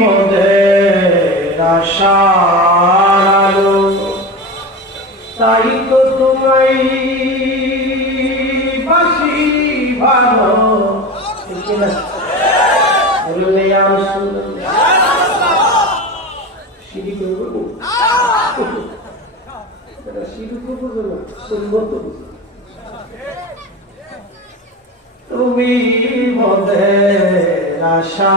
মোদের আশার আলো, তাই তো তোমায় বাসি ভালো। বললে আমি সুন্দর সিঁড়ি করবো, সিঁড়ি করবো না, সুন্দর করবো। তুমি মোদের আশা